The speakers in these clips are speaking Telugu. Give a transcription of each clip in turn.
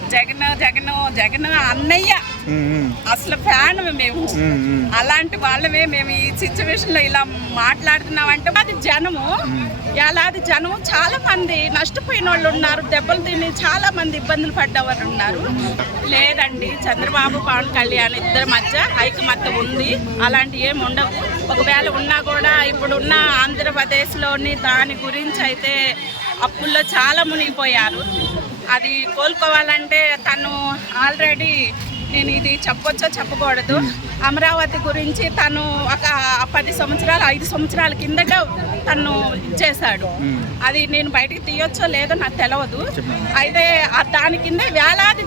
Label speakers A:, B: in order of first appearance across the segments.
A: జగన్ జగన్ జగన్ అన్నయ్య అసలు ఫ్యాన్ మేము. అలాంటి వాళ్ళమే మేము ఈ సిచ్యువేషన్ లో ఇలా మాట్లాడుతున్నామంటే అది జనము. ఏలాది జనం చాలా మంది నష్టపోయిన వాళ్ళు ఉన్నారు, దెబ్బలు తిని చాలా మంది ఇబ్బందులు పడ్డవారు ఉన్నారు. లేదండి, చంద్రబాబు పవన్ కళ్యాణ్ ఇద్దరి మధ్య ఐకమత్యం ఉంది. అలాంటివి ఏమి ఉండవు. ఒకవేళ ఉన్నా కూడా ఇప్పుడున్న ఆంధ్రప్రదేశ్లోని దాని గురించి అయితే అప్పుల్లో చాలా మునిగిపోయారు. అది కోలుకోవాలంటే తను ఆల్రెడీ, నేను ఇది చెప్పొచ్చో చెప్పకూడదు, అమరావతి గురించి తను ఒక 10 సంవత్సరాలు 5 సంవత్సరాల కిందట తను ఇచ్చేశాడు. అది నేను బయటికి తీయొచ్చో లేదో నాకు తెలియదు. అయితే దాని కింద వేలాది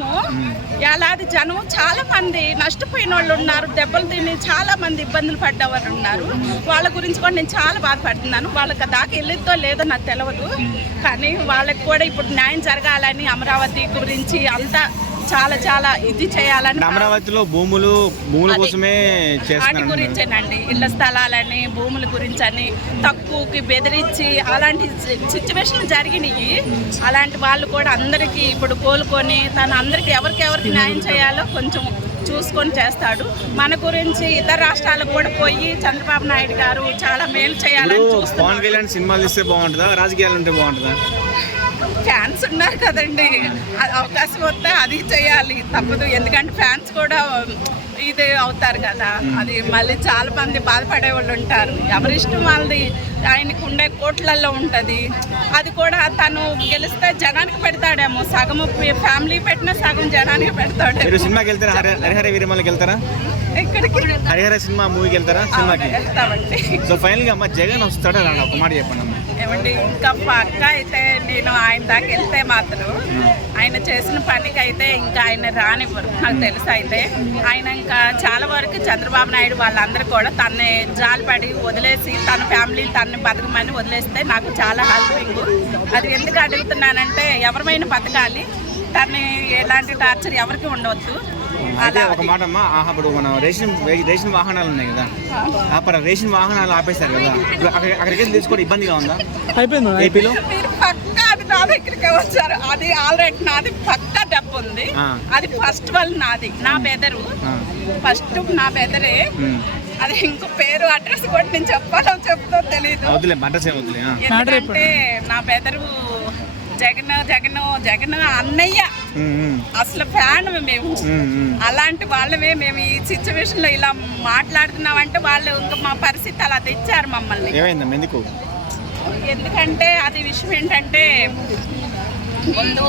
A: జనము చాలా మంది నష్టపోయిన వాళ్ళు ఉన్నారు, దెబ్బలు తిని చాలా మంది ఇబ్బందులు పడ్డవారు ఉన్నారు. వాళ్ళ గురించి కూడా నేను చాలా బాధపడుతున్నాను. వాళ్ళకి దాకా వెళ్ళిద్దో లేదో నాకు తెలియదు. కానీ వాళ్ళకి కూడా ఇప్పుడు న్యాయం జరగాలని అమరావతి గురించి అంతా చాలా చాలా ఇది చేయాలని,
B: అమరావతిలో భూముల కోసమే
A: వాటి గురించేనండి, ఇళ్ల స్థలాలని భూముల గురించి అని తక్కువకి బెదిరించి అలాంటి సిచ్యువేషన్ జరిగినాయి. అలాంటి వాళ్ళు కూడా అందరికీ ఇప్పుడు కోలుకొని తను అందరికీ ఎవరికి న్యాయం చేయాలో కొంచెం చూసుకొని చేస్తాడు. మన గురించి ఇతర రాష్ట్రాలకు కూడా పోయి చంద్రబాబు నాయుడు గారు చాలా మేలు చేయాలని చూస్తున్నారు.
B: పవన్ కళ్యాణ్ సినిమాలు ఇస్తే బాగుంటుందా, రాజకీయాలు ఉంటే బాగుంటుందా?
A: ఫ్యాన్స్ ఉన్నారు కదండి, అవకాశం వస్తే అది చేయాలి, తప్పదు. ఎందుకంటే ఫ్యాన్స్ కూడా ఇది అవుతారు కదా, అది మళ్ళీ చాలా మంది బాధపడే వాళ్ళు ఉంటారు. ఎవరిష్టం వాళ్ళది. ఆయనకు ఉండే కోట్లల్లో ఉంటుంది. అది కూడా తను గెలిస్తే జనానికి పెడతాడేమో, సగము ఫ్యామిలీ పెట్టినా సగం జనానికి పెడతాడు.
B: సినిమాకి వెళ్తారా? హరిహర వీరమలకి వెళ్తారా?
A: ఎక్కడికి?
B: హరిహర సినిమా మూవీకి వెళ్తారా? సినిమాకి
A: వెళ్తామండి.
B: సో ఫైనల్ గా అమ్మ జగన్ వస్తాడా రాడా? ఒక మాట చెప్పండి అమ్మ.
A: ఏమండి, ఇంకా పక్క అయితే నేను ఆయన దాకా వెళ్తే మాత్రం ఆయన చేసిన పనికి అయితే ఇంకా ఆయన రానివ్వరు నాకు తెలుసు. అయితే ఆయన ఇంకా చాలా వరకు చంద్రబాబు నాయుడు వాళ్ళందరూ కూడా తనని జాలిపడి వదిలేసి తన ఫ్యామిలీ తనని బతకమని వదిలేస్తే నాకు చాలా హెల్పింగ్. అది ఎందుకు అడుగుతున్నానంటే ఎవరిమైనా బతకాలి, తనని ఎలాంటి టార్చర్ ఎవరికి ఉండవద్దు.
B: అదే ఒక మాట అమ్మా, ఇప్పుడు మనం రేషన్ వాహనాలు ఉన్నాయి కదా, అప్పుడు రేషన్ వాహనాలు ఆపేశారు కదా, అక్కడికి తీసుకోవడం ఇబ్బందిగా ఉందా? అయిపోయింది ఏపీలో.
A: మీరు పక్కా అది నా దగ్గరికి వచ్చారు. అది ఆల్రెడీ నాది పక్కా డబ్బు ఉంది. అది ఫస్ట్ వాళ్ళు నాది, నా బెదరు ఫస్ట్ నా బెదరే. అది ఇంకో పేరు అడ్రస్ కూడా నేను చెప్తా తెలియదు. ఎందుకంటే నా బెదరు జగన్ జగన్ జగన్ అన్నయ్య అసలు ఫ్యాన్ మేము. అలాంటి వాళ్ళమే మేము ఈ సిచ్యువేషన్ లో ఇలా మాట్లాడుతున్నామంటే వాళ్ళు ఇంకా మా పరిస్థితి అలా తెచ్చారు మమ్మల్ని. ఎందుకంటే అది విషయం ఏంటంటే ముందు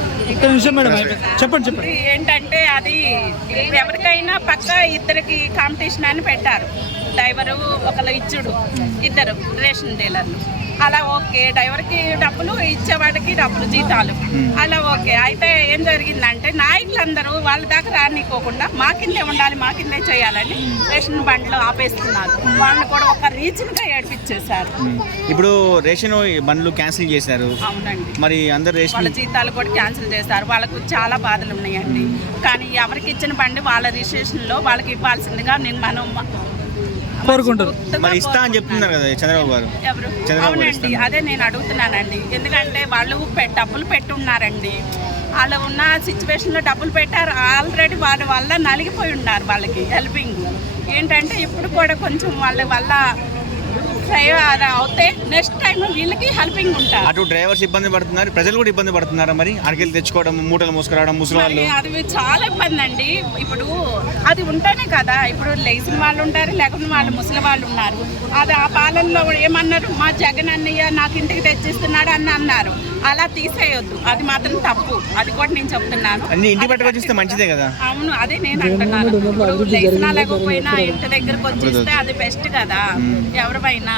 A: చెప్పండి ఏంటంటే అది ఎవరికైనా పక్క ఇద్దరికి కాంపిటీషన్ అని పెట్టారు. డ్రైవరు ఒకళ్ళు ఇచ్చుడు, ఇద్దరు రేషన్ డీలర్లు. అలా ఓకే, డ్రైవర్కి డబ్బులు ఇచ్చేవాడికి డబ్బులు జీతాలు అలా ఓకే. అయితే ఏం జరిగిందంటే నాయకులందరూ వాళ్ళ దాకా రానికోకుండా మా కిందే ఉండాలి, మా కిందే చేయాలని రేషన్ బండ్లు ఆపేస్తున్నారు. వాళ్ళని కూడా ఒక రీజన్గా ఏడిపించేశారు.
B: ఇప్పుడు రేషన్ బండ్లు క్యాన్సిల్ చేశారు.
A: అవునండి,
B: మరి అందరు
A: వాళ్ళ జీతాలు కూడా క్యాన్సిల్ చేశారు. వాళ్ళకు చాలా బాధలు ఉన్నాయండి. కానీ ఎవరికి ఇచ్చిన బండి వాళ్ళ రిజిస్ట్రేషన్లో వాళ్ళకి ఇవ్వాల్సిందిగా మనం
B: కోరుకుంటారు. మరి ఇస్తా అని చెప్తున్నారు కదా చంద్రబాబు గారు.
A: ఎవరు? అవునండి, అదే నేను అడుగుతున్నానండి. ఎందుకంటే వాళ్ళు డబ్బులు పెట్టున్నారండి. వాళ్ళు ఉన్న సిచ్యువేషన్లో డబ్బులు పెట్టారు ఆల్రెడీ. వాళ్ళ వల్ల నలిగిపోయి ఉన్నారు. వాళ్ళకి హెల్పింగ్ ఏంటంటే ఇప్పుడు కూడా కొంచెం వాళ్ళ వల్ల అవుతే నెక్స్ట్ టైం వీళ్ళకి హెల్పింగ్ ఉంటారు.
B: అటు డ్రైవర్స్ ఇబ్బంది పడుతున్నారు, ప్రజలు కూడా ఇబ్బంది పడుతున్నారు. మరి అడికెళ్ళి తెచ్చుకోవడం, మూటలు మోసుకురావడం, ముసలి
A: అది చాలా ఇబ్బంది అండి. ఇప్పుడు అది ఉంటేనే కదా, ఇప్పుడు లేచిన వాళ్ళు ఉంటారు, లేకపోతే వాళ్ళు ముసలి వాళ్ళు ఉన్నారు. అది ఆ పాలనలో ఏమన్నారు, మా జగన్ అన్నయ్య నాకు ఇంటికి తెచ్చిస్తున్నాడు అని అన్నారు. అలా తీసేయొద్దు, అది మాత్రం తప్పు. అది కూడా నేను చెప్తున్నాను.
B: ఇంటి పట్టుకొచ్చిస్తే మంచిదే కదా.
A: అవును, అదే నేను అంటున్నాను. ఇప్పుడు లేచినా లేకపోయినా ఇంటి దగ్గరకు వచ్చిస్తే అది బెస్ట్ కదా ఎవరిపైనా.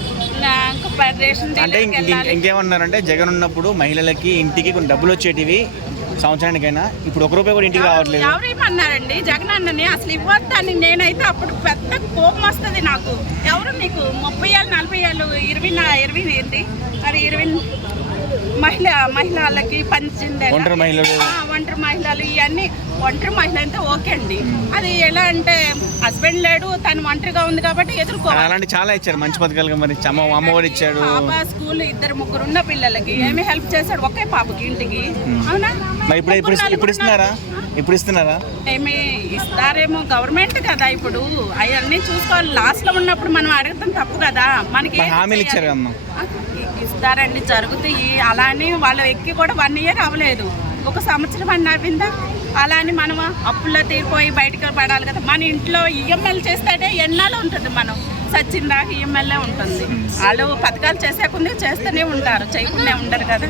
B: అంటే ఇంకేమన్నారంటే జగన్ ఉన్నప్పుడు మహిళలకి ఇంటికి కొన్ని డబ్బులు వచ్చేటివి సంవత్సరానికైనా, ఇప్పుడు ₹1 కూడా ఇంటికి రావట్లేదు.
A: ఎవరేమన్నారండి జగన్ అన్నని అసలు ఇవ్వద్దని. నేనైతే అప్పుడు పెద్ద కోపం వస్తుంది నాకు. ఎవరు నీకు 30 ఏళ్ళు 40 ఏళ్ళు 20 ఏంటి మరి 20 మహిళలకి పంచింది
B: ఒంటరి మహిళలు
A: ఒంటరి మహిళలు ఇవన్నీ ఒంటరి మహిళ అయితే ఓకే అండి. అది ఎలా అంటే హస్బెండ్ లేడు, తను ఒంటరిగా ఉంది కాబట్టి ఎదుర్కోవాలి.
B: అలాంటి చాలా ఇచ్చారు మంచి పథకాలుగా. మరి అమ్మఒడి ఇచ్చాడు.
A: పాప స్కూల్ 2-3 ఉన్న పిల్లలకి ఏమి హెల్ప్ చేశాడు, ఒకే పాపకి ఇంటికి. అవునా?
B: మరి ఇప్పుడు ఇస్తున్నారా?
A: ఏమి ఇస్తారేమో, గవర్నమెంట్ కదా ఇప్పుడు అవన్నీ చూసుకోవాలి. లాస్ట్ లో ఉన్నప్పుడు మనం అడగటం తప్పు కదా. మనకి
B: హామీలు ఇచ్చారు అమ్మ.
A: ఇస్తారండి, జరుగుతాయి. అలా అని వాళ్ళ ఎక్కి కూడా 1 year అవ్వలేదు, 1 సంవత్సరం అని అవ్విందా? అలా అని మనం అప్పుల్లో తీరిపోయి బయటకు పడాలి కదా. మన ఇంట్లో ఈఎంఐలు చేస్తే ఎన్నాళ్ళు ఉంటుంది, మనం సచ్చిందాక ఈఎంఐలే ఉంటుంది. వాళ్ళు పథకాలు చేసేకుంది చేస్తూనే ఉంటారు, చేయకుండా ఉండరు కదా.